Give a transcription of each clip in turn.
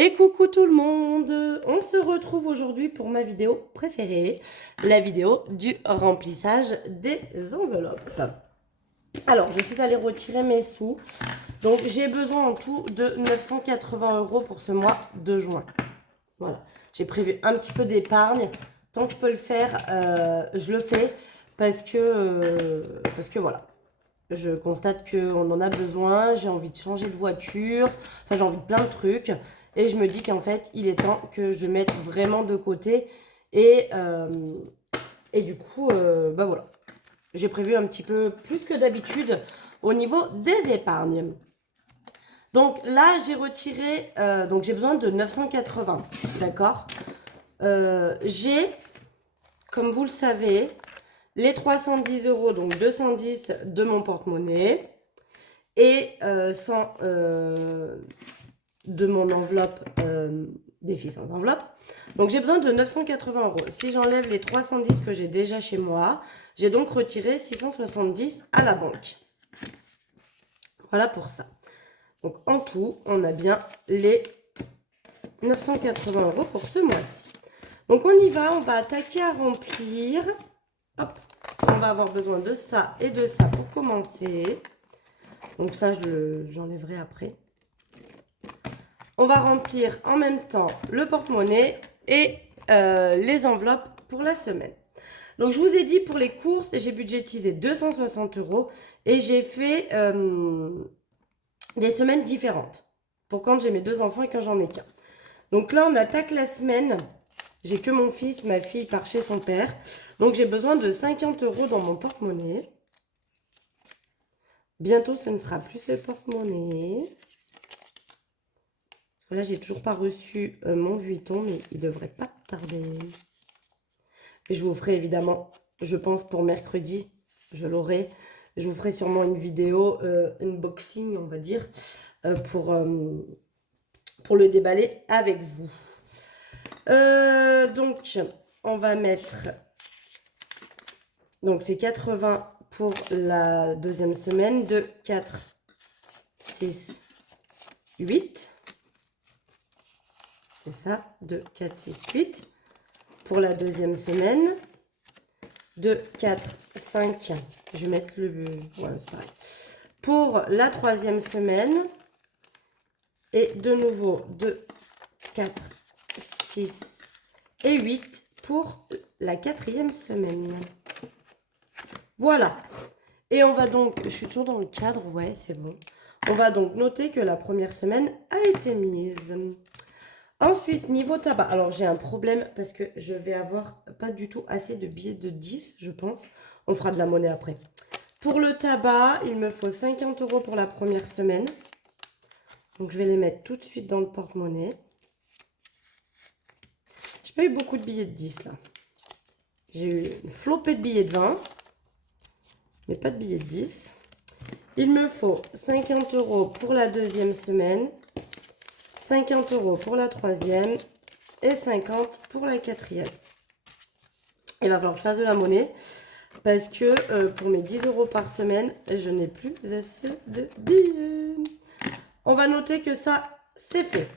Et coucou tout le monde, on se retrouve aujourd'hui pour ma vidéo préférée, la vidéo du remplissage des enveloppes. Alors, je suis allée retirer mes sous, donc j'ai besoin en tout de 980 € pour ce mois de juin. Voilà, j'ai prévu un petit peu d'épargne, tant que je peux le faire, je le fais, parce que voilà. Je constate qu'on en a besoin, j'ai envie de changer de voiture, enfin j'ai envie de plein de trucs. Et je me dis qu'en fait, il est temps que je mette vraiment de côté. Et du coup, bah voilà. J'ai prévu un petit peu plus que d'habitude au niveau des épargnes. Donc là, j'ai retiré, donc j'ai besoin de 980, d'accord. J'ai, comme vous le savez, les 310 €, donc 210 de mon porte-monnaie et 100 de mon enveloppe défi sans enveloppe. Donc j'ai besoin de 980 €. Si j'enlève les 310 que j'ai déjà chez moi, j'ai donc retiré 670 à la banque. Voilà pour ça. Donc en tout, on a bien les 980 € pour ce mois-ci. Donc on y va, on va attaquer à remplir. Hop, on va avoir besoin de ça et de ça pour commencer. Donc ça, j'enlèverai après. On va remplir en même temps le porte-monnaie et les enveloppes pour la semaine. Donc je vous ai dit pour les courses, j'ai budgétisé 260 € et j'ai fait des semaines différentes pour quand j'ai mes deux enfants et quand j'en ai qu'un. Donc là, on attaque la semaine. J'ai que mon fils, ma fille part chez son père. Donc j'ai besoin de 50 € dans mon porte-monnaie. Bientôt, ce ne sera plus le porte-monnaie. Là, j'ai toujours pas reçu mon Vuitton, mais il devrait pas tarder. Et je vous ferai évidemment, je pense pour mercredi, je l'aurai. Je vous ferai sûrement une vidéo unboxing, on va dire, pour le déballer avec vous. Donc, on va mettre... Donc, c'est 80 pour la deuxième semaine. 2, 4, 6, 8. C'est ça, 2, 4, 6, 8. Pour la deuxième semaine. 2, 4, 5. Je vais mettre le... Voilà, c'est pareil. Pour la troisième semaine. Et de nouveau, 2, 4, 6 et 8 pour la quatrième semaine. Voilà. Et on va donc... Je suis toujours dans le cadre, ouais, c'est bon. On va donc noter que la première semaine a été mise. Ensuite, niveau tabac. Alors, j'ai un problème parce que je vais avoir pas du tout assez de billets de 10, je pense. On fera de la monnaie après. Pour le tabac, il me faut 50 € pour la première semaine. Donc, je vais les mettre tout de suite dans le porte-monnaie. J'ai pas eu beaucoup de billets de 10, là. J'ai eu une flopée de billets de 20, mais pas de billets de 10. Il me faut 50 € pour la deuxième semaine, 50 € pour la troisième et 50 pour la quatrième. Il va falloir que je fasse de la monnaie parce que pour mes 10 € par semaine, je n'ai plus assez de billets. On va noter que ça, c'est fait.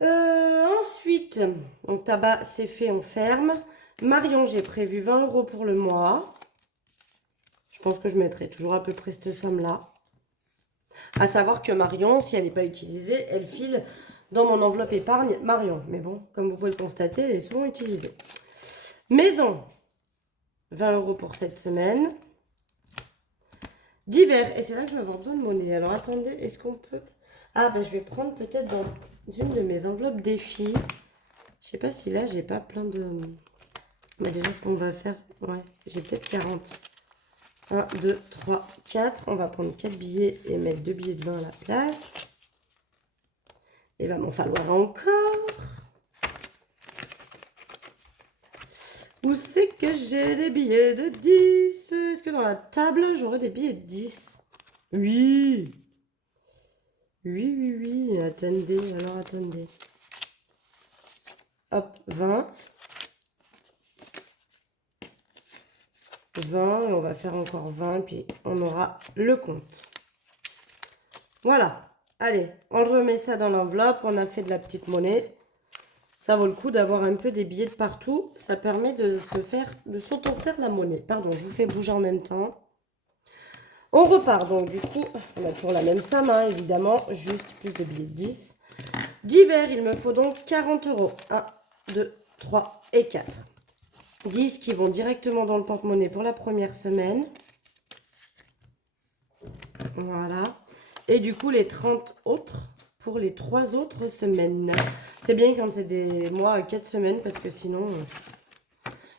Ensuite, donc tabac, c'est fait, on ferme. Marion, j'ai prévu 20 € pour le mois. Je pense que je mettrai toujours à peu près cette somme-là. À savoir que Marion, si elle n'est pas utilisée, elle file dans mon enveloppe épargne Marion. Mais bon, comme vous pouvez le constater, elle est souvent utilisée. Maison, 20 € pour cette semaine. Divers, et c'est là que je vais avoir besoin de monnaie. Alors attendez, est-ce qu'on peut... Ah, ben je vais prendre peut-être dans une de mes enveloppes défis. Je sais pas si là, j'ai pas plein de... Bah déjà, ce qu'on va faire... Ouais, j'ai peut-être 40. 1, 2, 3, 4. On va prendre 4 billets et mettre 2 billets de 20 à la place. Il va m'en falloir encore. Où c'est que j'ai des billets de 10? Est-ce que dans la table, j'aurai des billets de 10? Oui. Oui, oui, oui. Attendez, alors attendez. Hop, 20. 20, et on va faire encore 20, puis on aura le compte. Voilà. Allez, on remet ça dans l'enveloppe. On a fait de la petite monnaie. Ça vaut le coup d'avoir un peu des billets de partout. Ça permet de s'auto-faire la monnaie. Pardon, je vous fais bouger en même temps. On repart donc du coup. On a toujours la même somme, hein, évidemment. Juste plus de billets de 10. Divers, il me faut donc 40 euros. 1, 2, 3 et 4. 10 qui vont directement dans le porte-monnaie pour la première semaine. Voilà. Et du coup, les 30 autres pour les 3 autres semaines. C'est bien quand c'est des mois à 4 semaines parce que sinon,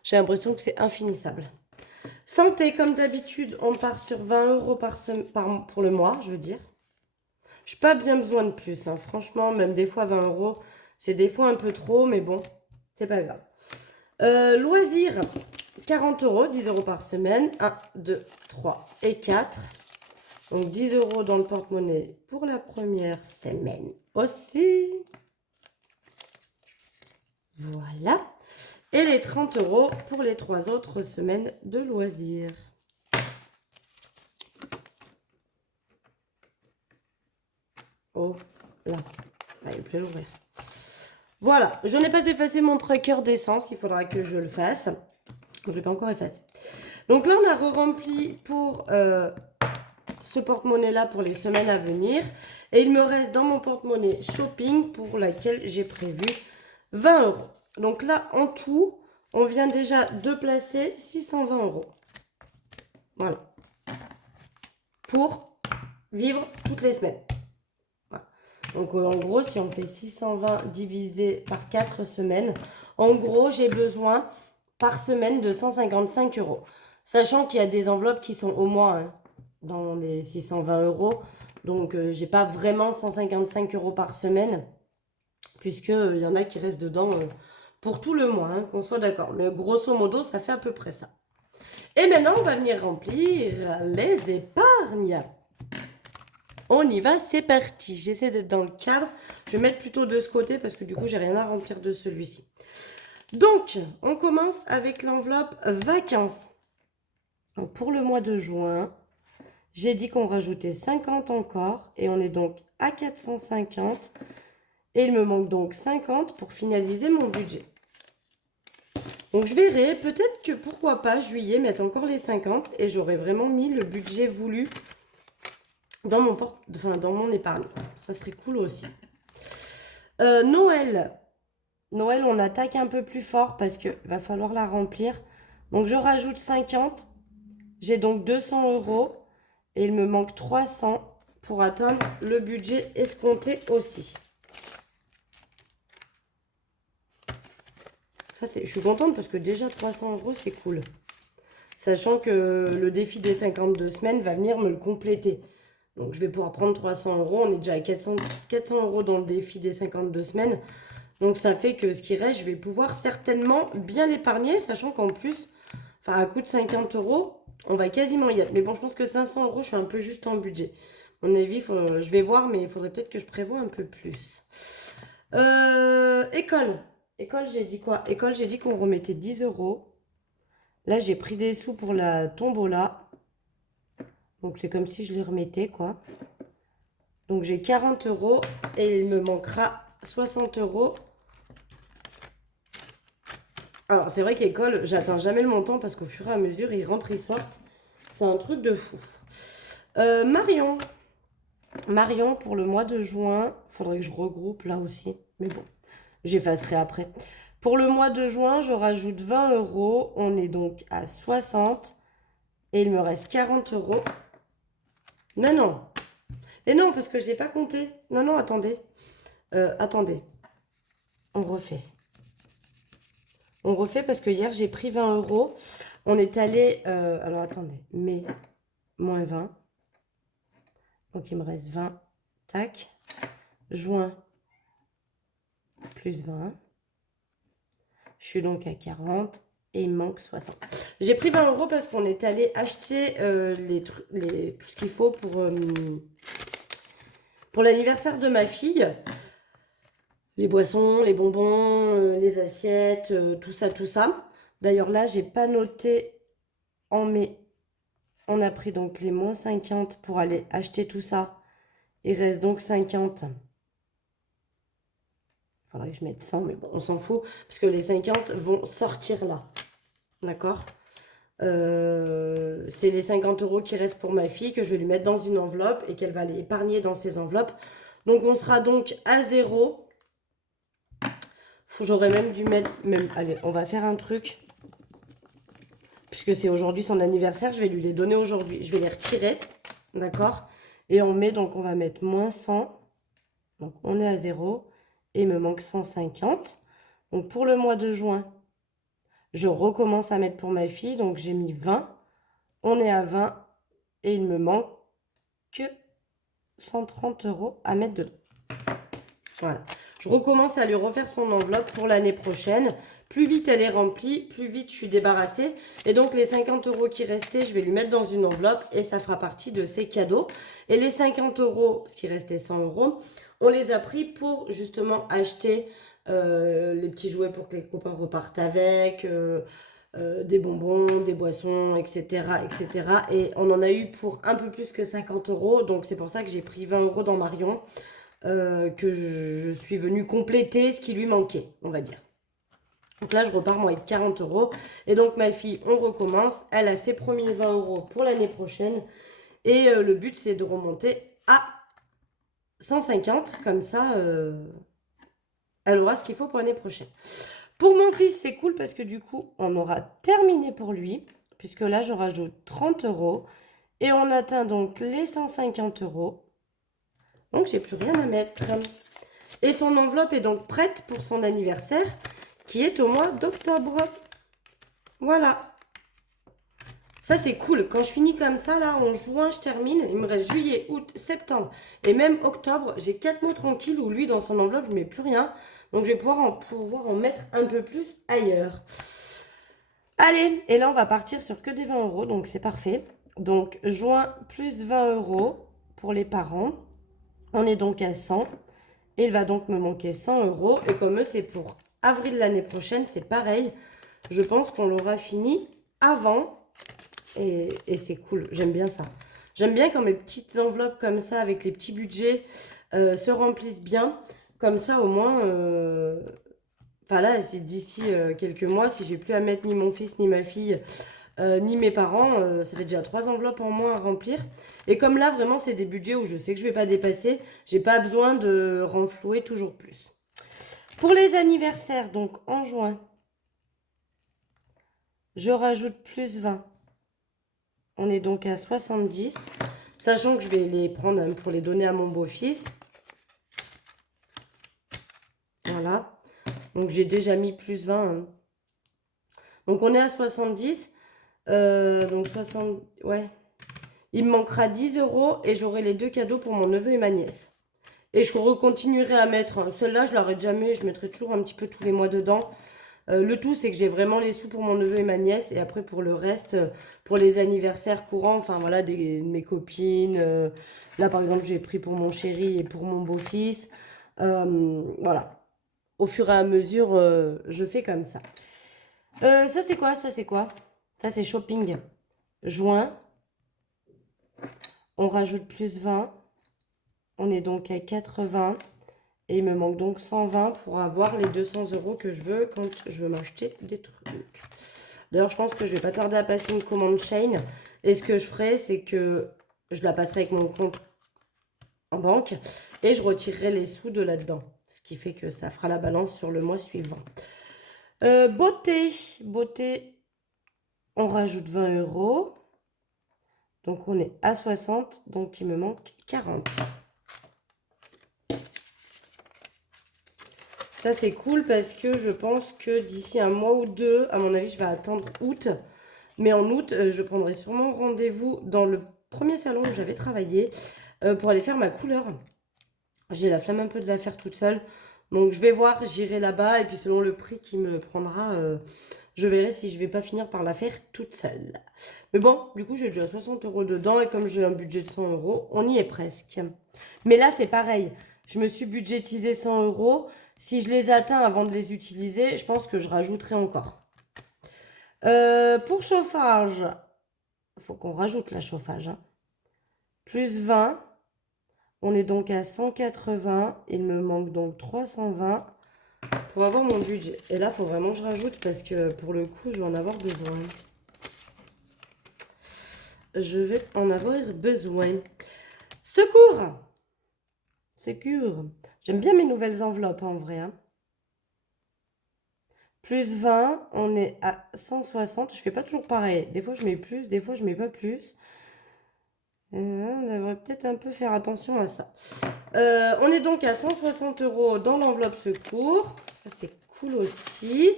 j'ai l'impression que c'est infinissable. Santé, comme d'habitude, on part sur 20 euros pour le mois, je veux dire. Je n'ai pas bien besoin de plus, hein. Franchement, même des fois 20 euros, c'est des fois un peu trop, mais bon, c'est pas grave. Loisirs, 40 euros, 10 euros par semaine. 1, 2, 3 et 4. Donc 10 euros dans le porte-monnaie pour la première semaine aussi. Voilà. Et les 30 euros pour les 3 autres semaines de loisirs. Oh là, il peut l'ouvrir. Voilà, je n'ai pas effacé mon tracker d'essence, il faudra que je le fasse. Je ne l'ai pas encore effacé. Donc là, on a rempli pour ce porte-monnaie-là pour les semaines à venir. Et il me reste dans mon porte-monnaie shopping pour laquelle j'ai prévu 20 euros. Donc là, en tout, on vient déjà de placer 620 euros. Voilà. Pour vivre toutes les semaines. Voilà. Donc en gros, si on fait 620 divisé par 4 semaines, en gros, j'ai besoin par semaine de 155 euros. Sachant qu'il y a des enveloppes qui sont au moins dans les 620 euros. Donc, j'ai pas vraiment 155 euros par semaine. Puisqu'il y en a qui restent dedans pour tout le mois, hein, qu'on soit d'accord. Mais grosso modo, ça fait à peu près ça. Et maintenant, on va venir remplir les épargnes. On y va, c'est parti. J'essaie d'être dans le cadre. Je vais mettre plutôt de ce côté parce que du coup, j'ai rien à remplir de celui-ci. Donc, on commence avec l'enveloppe vacances. Donc, pour le mois de juin, j'ai dit qu'on rajoutait 50 encore. Et on est donc à 450. Et il me manque donc 50 pour finaliser mon budget. Donc, je verrai. Peut-être que, pourquoi pas, juillet, mettre encore les 50. Et j'aurai vraiment mis le budget voulu dans mon épargne. Ça serait cool aussi. Noël. Noël, on attaque un peu plus fort parce qu'il va falloir la remplir. Donc, je rajoute 50. J'ai donc 200 euros. Et il me manque 300 pour atteindre le budget escompté aussi. Ça, je suis contente parce que déjà 300 euros, c'est cool. Sachant que le défi des 52 semaines va venir me le compléter. Donc, je vais pouvoir prendre 300 euros. On est déjà à 400 euros dans le défi des 52 semaines. Donc, ça fait que ce qui reste, je vais pouvoir certainement bien l'épargner. Sachant qu'en plus, à coût de 50 euros, on va quasiment y être. Mais bon, je pense que 500 euros, je suis un peu juste en budget. À mon avis, je vais voir, mais il faudrait peut-être que je prévoie un peu plus. École. École, j'ai dit quoi? École, j'ai dit qu'on remettait 10 euros. Là, j'ai pris des sous pour la tombola. Donc, c'est comme si je les remettais, quoi. Donc, j'ai 40 euros et il me manquera 60 euros. Alors, c'est vrai qu'école, j'atteins jamais le montant parce qu'au fur et à mesure, ils rentrent, ils sortent. C'est un truc de fou. Marion. Marion, pour le mois de juin, il faudrait que je regroupe là aussi. Mais bon, j'effacerai après. Pour le mois de juin, je rajoute 20 euros. On est donc à 60. Et il me reste 40 euros. Non, non. Et non, parce que je n'ai pas compté. Non, non, attendez. Attendez. On refait. On refait parce que hier, j'ai pris 20 euros. On est allé... alors, attendez. Mai, moins 20. Donc, il me reste 20. Tac. Juin, plus 20. Je suis donc à 40. Et il me manque 60. J'ai pris 20 euros parce qu'on est allé acheter tout ce qu'il faut pour l'anniversaire de ma fille. Les boissons, les bonbons, les assiettes, tout ça, tout ça. D'ailleurs, là, j'ai pas noté en mai. On a pris donc les moins 50 pour aller acheter tout ça. Il reste donc 50. Il faudrait que je mette 100, mais bon, on s'en fout. Parce que les 50 vont sortir là. D'accord? C'est les 50 € qui restent pour ma fille que je vais lui mettre dans une enveloppe et qu'elle va les épargner dans ces enveloppes. Donc on sera donc à 0. J'aurais même dû mettre... allez, on va faire un truc. Puisque c'est aujourd'hui son anniversaire, je vais lui les donner aujourd'hui. Je vais les retirer. D'accord? Et on met, donc on va mettre moins 100. Donc on est à 0. Et il me manque 150. Donc pour le mois de juin, je recommence à mettre pour ma fille. Donc j'ai mis 20. On est à 20. Et il me manque que 130 € à mettre dedans. Voilà. Je recommence à lui refaire son enveloppe pour l'année prochaine. Plus vite elle est remplie, plus vite je suis débarrassée. Et donc les 50 € qui restaient, je vais lui mettre dans une enveloppe et ça fera partie de ses cadeaux. Et les 50 €, parce qu'il restait 100 €, on les a pris pour justement acheter les petits jouets pour que les copains repartent avec, des bonbons, des boissons, etc., etc. Et on en a eu pour un peu plus que 50 €. Donc c'est pour ça que j'ai pris 20 € dans Marion. Que je suis venue compléter ce qui lui manquait, on va dire. Donc là, je repars moi avec 40 €. Et donc ma fille, on recommence. Elle a ses premiers 20 € pour l'année prochaine. Et le but, c'est de remonter à 150. Comme ça, elle aura ce qu'il faut pour l'année prochaine. Pour mon fils, c'est cool parce que du coup, on aura terminé pour lui. Puisque là, je rajoute 30 €. Et on atteint donc les 150 €. Donc, j'ai plus rien à mettre. Et son enveloppe est donc prête pour son anniversaire, qui est au mois d'octobre. Voilà. Ça, c'est cool. Quand je finis comme ça, là, en juin, je termine. Il me reste juillet, août, septembre et même octobre. J'ai 4 mois tranquilles où lui, dans son enveloppe, je ne mets plus rien. Donc, je vais pouvoir en mettre un peu plus ailleurs. Allez, et là, on va partir sur que des 20 €. Donc, c'est parfait. Donc, juin plus 20 € pour les parents. On est donc à 100. Et il va donc me manquer 100 €. Et comme eux, c'est pour avril l'année prochaine, c'est pareil. Je pense qu'on l'aura fini avant. Et c'est cool, j'aime bien ça. J'aime bien quand mes petites enveloppes comme ça, avec les petits budgets, se remplissent bien. Comme ça, au moins, enfin là, c'est d'ici quelques mois, si j'ai plus à mettre ni mon fils, ni ma fille, ni mes parents, ça fait déjà 3 enveloppes en moins à remplir. Et comme là, vraiment, c'est des budgets où je sais que je ne vais pas dépasser, j'ai pas besoin de renflouer toujours plus. Pour les anniversaires, donc en juin, je rajoute plus 20. On est donc à 70, sachant que je vais les prendre pour les donner à mon beau-fils. Voilà. Donc j'ai déjà mis plus 20. Hein. Donc on est à 70. Donc 60, ouais. Il me manquera 10 € et j'aurai les 2 cadeaux pour mon neveu et ma nièce. Et je recontinuerai à mettre. Hein. Celle-là, je l'arrête jamais. Je mettrai toujours un petit peu tous les mois dedans. Le tout, c'est que j'ai vraiment les sous pour mon neveu et ma nièce. Et après, pour le reste, pour les anniversaires courants, enfin voilà, de mes copines. Là, par exemple, j'ai pris pour mon chéri et pour mon beau-fils. Voilà. Au fur et à mesure, je fais comme ça. Ça, c'est quoi? Ça, c'est quoi? Ça, c'est shopping. Juin. On rajoute plus 20. On est donc à 80. Et il me manque donc 120 pour avoir les 200 € que je veux quand je veux m'acheter des trucs. D'ailleurs, je pense que je vais pas tarder à passer une commande Shein. Et ce que je ferai, c'est que je la passerai avec mon compte en banque. Et je retirerai les sous de là-dedans. Ce qui fait que ça fera la balance sur le mois suivant. Beauté. Beauté, on rajoute 20 €. Donc, on est à 60. Donc, il me manque 40. Ça, c'est cool parce que je pense que d'ici un mois ou deux, à mon avis, je vais attendre août. Mais en août, je prendrai sûrement rendez-vous dans le premier salon où j'avais travaillé pour aller faire ma couleur. J'ai la flemme un peu de la faire toute seule. Donc, je vais voir, j'irai là-bas. Et puis, selon le prix qui me prendra, je verrai si je vais pas finir par la faire toute seule. Mais bon, du coup, j'ai déjà 60 € dedans. Et comme j'ai un budget de 100 €, on y est presque. Mais là, c'est pareil. Je me suis budgétisé 100 €. Si je les atteins avant de les utiliser, je pense que je rajouterai encore. Pour chauffage, il faut qu'on rajoute la chauffage. Hein. Plus 20. On est donc à 180. Il me manque donc 320 pour avoir mon budget. Et là, il faut vraiment que je rajoute parce que pour le coup, je vais en avoir besoin. Je vais en avoir besoin. Secours! Secours. J'aime bien mes nouvelles enveloppes en vrai. Hein. Plus 20, on est à 160. Je fais pas toujours pareil. Des fois, je mets plus, des fois, je mets pas plus. On devrait peut-être un peu faire attention à ça. On est donc à 160 € dans l'enveloppe secours. Ça, c'est cool aussi.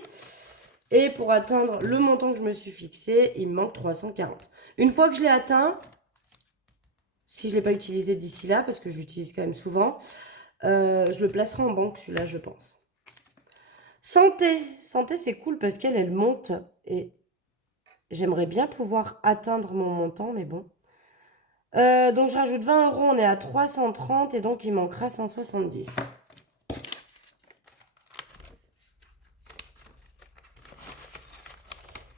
Et pour atteindre le montant que je me suis fixé, il me manque 340. Une fois que je l'ai atteint, si je ne l'ai pas utilisé d'ici là, parce que je l'utilise quand même souvent, je le placerai en banque, celui-là, je pense. Santé. Santé, c'est cool parce qu'elle, elle monte. Et j'aimerais bien pouvoir atteindre mon montant, mais bon. Donc, je rajoute 20 €, on est à 330 et donc il manquera 170.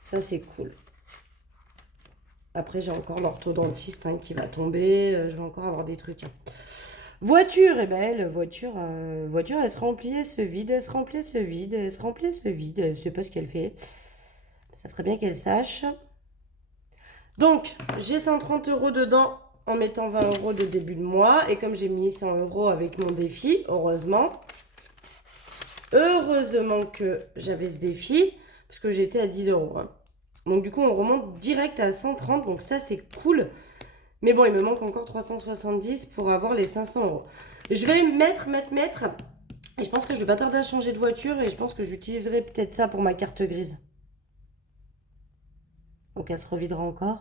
Ça, c'est cool. Après, j'ai encore l'orthodontiste hein, qui va tomber. Je vais encore avoir des trucs. Hein. Voiture, eh ben elle, voiture, elle se remplit, elle se vide, elle se remplit, elle se vide, elle se remplit, elle se vide. Je sais pas ce qu'elle fait. Ça serait bien qu'elle sache. Donc, j'ai 130 € dedans en mettant 20 € de début de mois. Et comme j'ai mis 100 € avec mon défi, heureusement. Heureusement que j'avais ce défi, parce que j'étais à 10 €. Hein. Donc du coup, on remonte direct à 130. Donc ça, c'est cool. Mais bon, il me manque encore 370 pour avoir les 500 €. Je vais mettre. Et je pense que je vais pas tarder à changer de voiture. Et je pense que j'utiliserai peut-être ça pour ma carte grise. Donc elle se revidera encore.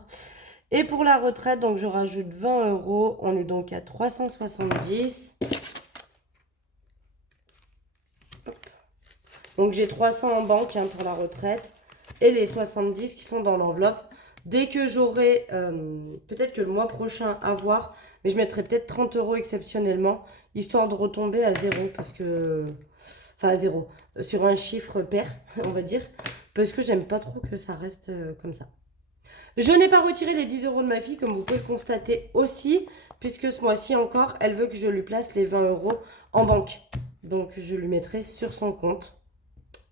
Et pour la retraite, donc je rajoute 20 €. On est donc à 370. Donc j'ai 300 en banque hein, pour la retraite. Et les 70 qui sont dans l'enveloppe. Dès que j'aurai, peut-être que le mois prochain à voir, mais je mettrai peut-être 30 € exceptionnellement, histoire de retomber à zéro, parce que, enfin à zéro, sur un chiffre pair, on va dire, parce que j'aime pas trop que ça reste comme ça. Je n'ai pas retiré les 10 € de ma fille, comme vous pouvez le constater aussi, puisque ce mois-ci encore, elle veut que je lui place les 20 € en banque. Donc je lui mettrai sur son compte.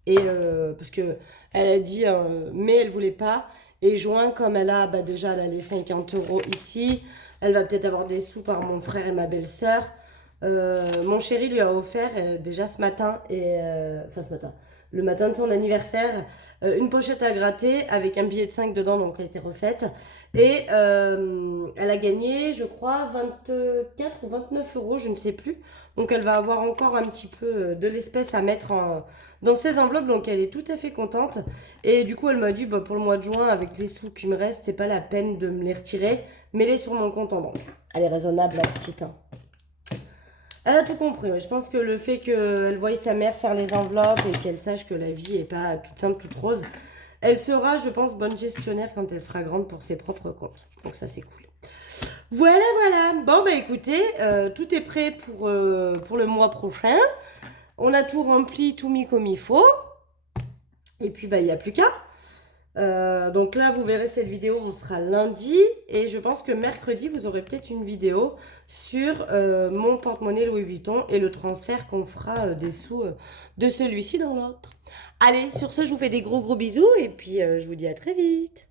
Et parce que elle a dit, mais elle voulait pas. Et juin, comme elle a, déjà, elle a les 50 € ici. Elle va peut-être avoir des sous par mon frère et ma belle-sœur. Mon chéri lui a offert déjà ce matin, enfin ce matin, le matin de son anniversaire, une pochette à gratter avec un billet de 5 dedans, donc elle a été refaite. Et elle a gagné, je crois, 24 ou 29 €, je ne sais plus. Donc elle va avoir encore un petit peu de l'espèce à mettre dans ses enveloppes, donc elle est tout à fait contente. Et du coup elle m'a dit, pour le mois de juin, avec les sous qui me restent, c'est pas la peine de me les retirer, mets-les sur mon compte en banque. Elle est raisonnable la petite. Hein. Elle a tout compris. Ouais. Je pense que le fait qu'elle voie sa mère faire les enveloppes et qu'elle sache que la vie n'est pas toute simple, toute rose, elle sera, je pense, bonne gestionnaire quand elle sera grande pour ses propres comptes. Donc ça, c'est cool. Voilà. Bon, bah écoutez, tout est prêt pour le mois prochain. On a tout rempli, tout mis comme il faut. Et puis, bah, il n'y a plus qu'à. Donc là, vous verrez cette vidéo, on sera lundi. Et je pense que mercredi, vous aurez peut-être une vidéo sur mon porte-monnaie Louis Vuitton et le transfert qu'on fera des sous de celui-ci dans l'autre. Allez, sur ce, je vous fais des gros bisous et puis je vous dis à très vite.